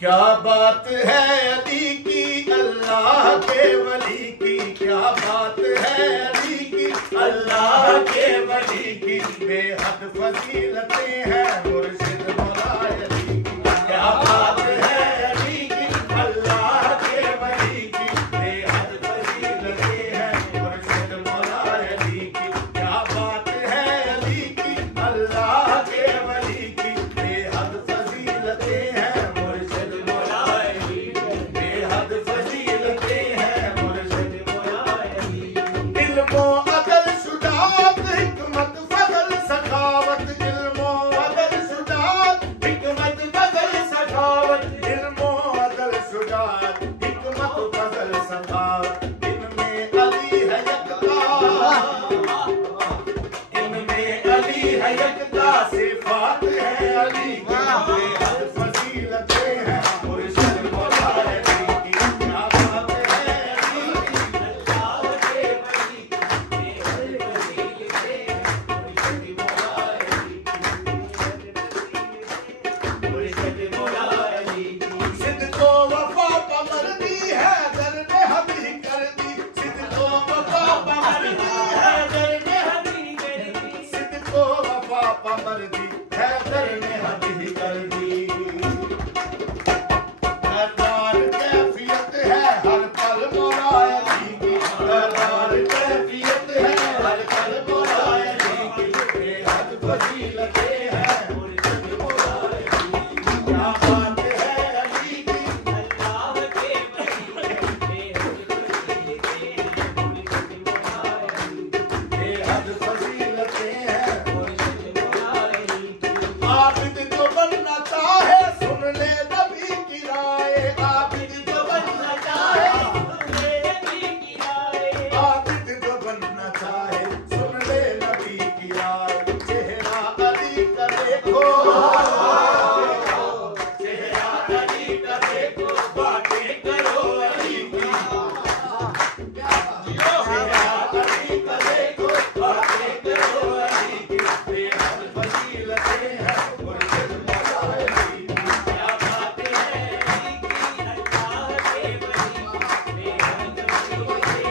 क्या बात है अली की, अल्लाह के वली की, क्या बात है अली की, अल्लाह के वली की, बेहद फजीलतें हैं मुर्शिद मौला अली की। क्या बात है अली की, अल्लाह के वली की, बेहद फजीलतें हैं मुर्शिद मौला अली की। क्या बात है अली की, अल्लाह के वली की, बेहद फजीलतें हैं मुर्शिद मौला अली की, बेहद फजीलतें हैं मुर्शिद मौला अली की। इल्मो अदल शुजाअत हिकमत फजल सखावत, इल्मो अदल शुजाअत हिकमत फजल सखावत, इल्मो अदल शुजाअत हिकमत फजल सखावत, इनमें अली है यकता, इनमें अली है यकता, सिफात है अली की, बेहद फजीलतें हैं मुर्शिद मौला अली की। क्या बात है अली की, अल्लाह के वली की, बेहद फजीलतें हैं मुर्शिद मौला अली की, मुर्शिद मौला अली की। सिद्को वफा का मर्दी है दर्द हबी कर दी, सिद्को वफा का मर्दी है दर्द हबी कर दी, सिद्को वफा का मर्दी है दर्द हबी कर दी। दरबार कैफियत है हर पल मौला अली की, दरबार कैफियत है हर पल मौला अली की, बेहद फजीलतें हैं मुर्शिद मौला अली की। क्या बात है अली की, अल्लाह के वली की, बेहद फजीलतें हैं मुर्शिद मौला अली की, बेहद फजीलतें हैं मुर्शिद मौला अली की। आबिद जो बनना चाहे सुन ले नबी की राय, आबिद जो बनना चाहे सुन ले नबी की राय, आबिद जो बनना चाहे सुन ले नबी की राय। चेहरा अली का देखो, चेहरा अली का देखो, बातें करो अली की, चेहरा अली का देखो, बातें करो अली की, बेहद फजीलतें हैं मुर्शिद मौला अली की। क्या बात है अली की, अल्लाह के वली की, बेहद फजीलतें हैं मुर्शिद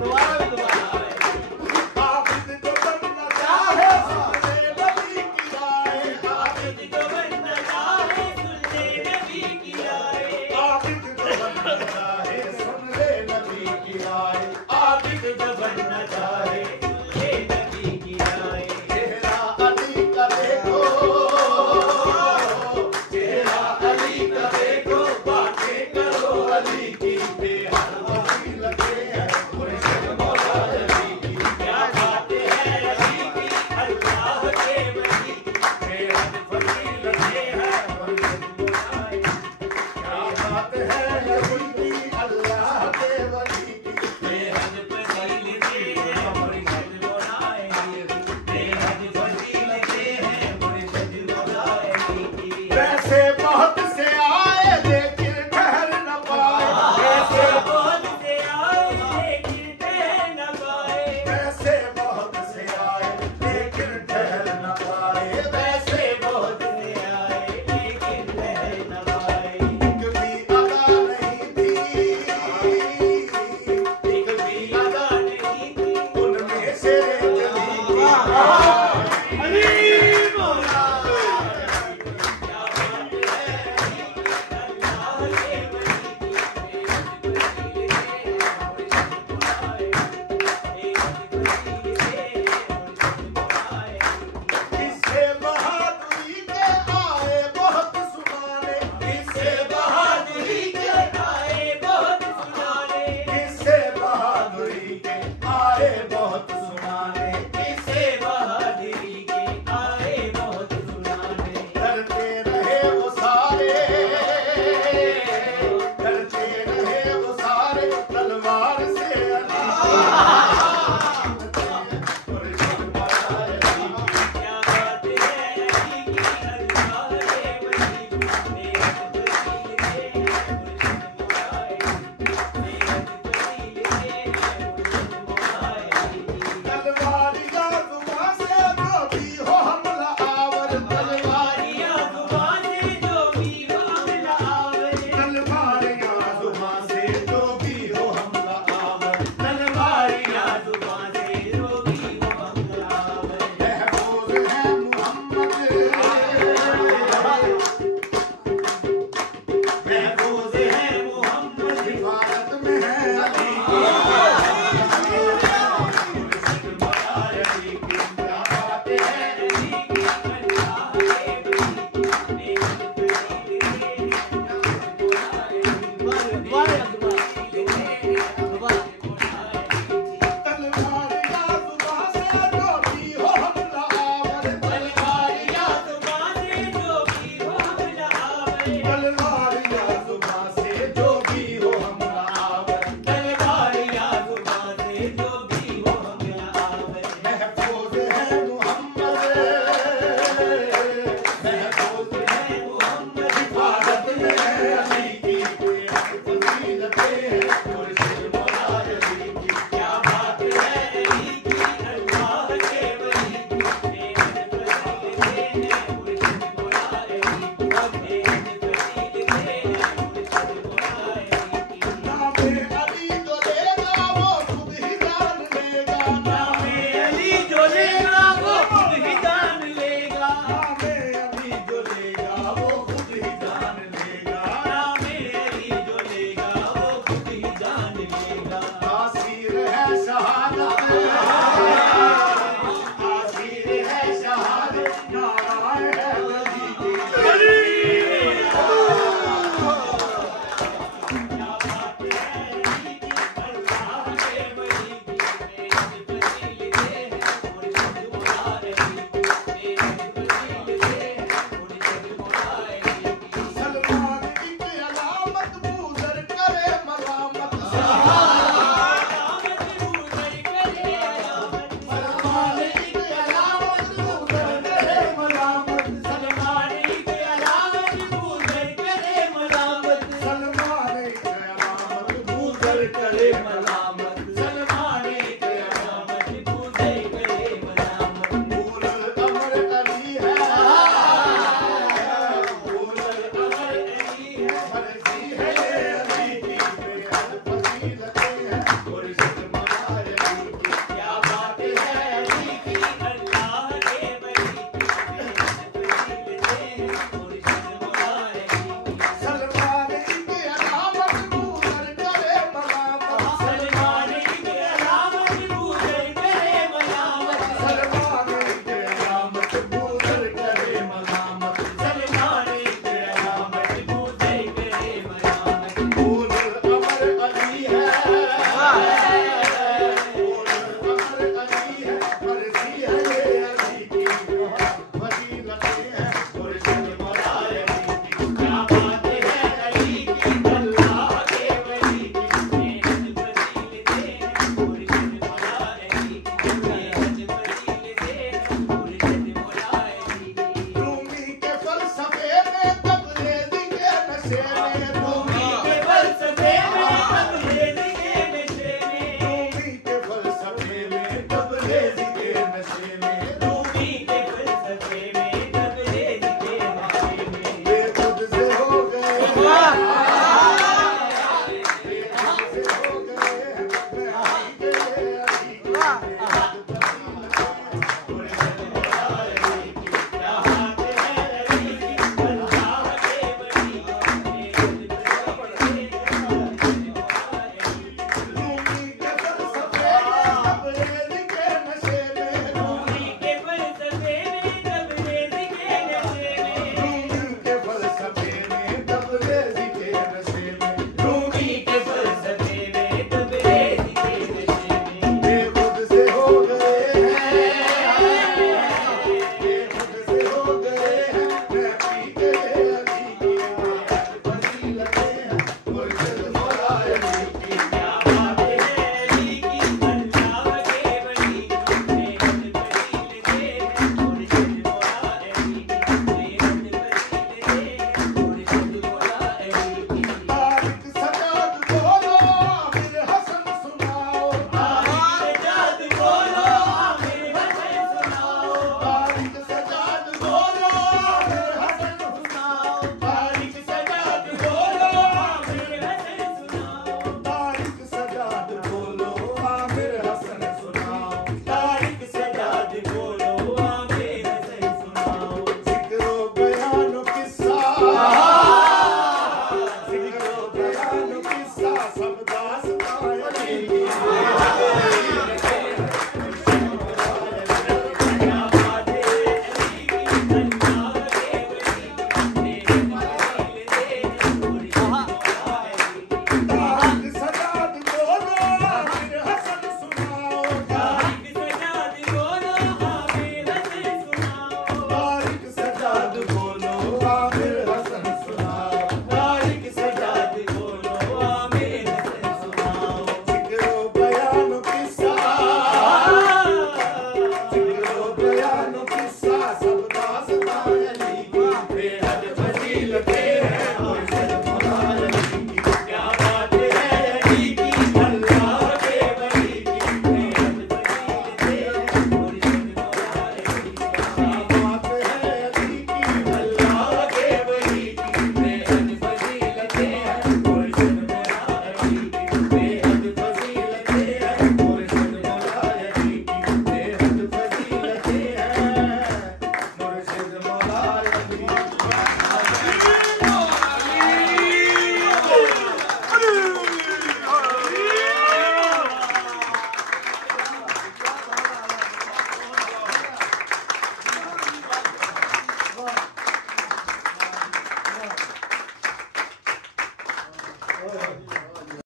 मौला अली की। आबिद जो बनना चाहे सुन ले नबी की राय, आबिद जो बनना चाहे सुन ले नबी की राय, आबिद जो बनना चाहे सुन ले नबी की राय, आबिद जो बनना चाहे सुन ले नबी की राय। चेहरा अली का देखो, चेहरा अली का देखो, बातें करो अली की, बेहद फजीलतें हैं मुर्शिद मौला अली की। क्या बात है अली की, अल्लाह के वली की, बेहद फजीलतें हैं मुर्शिद मौला अली की। क्या बात है अली की, अल्लाह के वली की, बेहद फजीलतें हैं मुर्शिद मौला अली की, बेहद फजीलतें हैं मुर्शिद मौला अली की। वैसे बहुत से आए लेकिन ठहर न पाए, वैसे बहुत से आए लेकिन ठहर न पाए, वैसे बहुत से आए लेकिन ठहर न पाए, वैसे बहुत से आए लेकिन ठहर न पाए। एक भी अदा न तलवार या जुबां से जो भी हो हमला आवर, तलवार या जुबां से जो भी हो हमला आवर। महफूज है मोहम्मद, महफूज है मोहम्मद, हिफाजत में है अली की बेहद फजीलतें हैं मुर्शिद मौला अली की। क्या बात है अली की, अल्लाह के वली की, बेहद फजीलतें हैं मुर्शिद मौला अली की, बेहद फजीलतें हैं मुर्शिद मौला अली की। नामे अली जो लेगा वो खुद ही जान लेगा, नामे अली जो लेगा वो खुद ही जान लेगा, नामे अली जो लेगा वो खुद ही जान लेगा। नामे अली जो लेगा वो खुद ही जान लेगा। तासीर है शहादत, तासीर है शहादत, नारायण है वली की। क्या बात है अली की, अल्लाह के वली की, बेहद फजीलतें हैं मुर्शिद मौला अली की, बेहद फजीलतें हैं मुर्शिद मौला अली की। सलमान की अलामत बूजर करे मलामत, अलामत बूजर करे अलामत, सलमान की अलामत बूजर करे मलामत, सलमान की अलामत बूजर करे मलामत, सलमान की अलामत बूजर करे मलामत। सलमान की अलामत बूजर करे मलामत। फूल अमर अली है, फूल अमर अली है, मर्जी है ये अली की, बेहद फजीलतें हैं मुर्शिद मौला अली की। क्या बात है अली की, अल्लाह के वली की, बेहद फजीलतें हैं मुर्शिद मौला अली की। सलमान की अलामत बूजर करे मलामत, सलमान की अलामत बूजर करे मलामत, सलमान की अलामत बूजर करे मलामत। सलमान की अलामत बूजर करे मलामत। फूल अमर अली है, फूल अमर अली है, मर्जी है ये अली की, फजीलतें हैं मुर्शिद मौला अली की। क्या बात है अली की, अल्लाह के वली की, बेहद फजीलतें हैं मुर्शिद मौला अली की, बेहद फजीलतें हैं मुर्शिद मौला अली की। रूमी के फलसफे में तबरेज़ी के नशे में,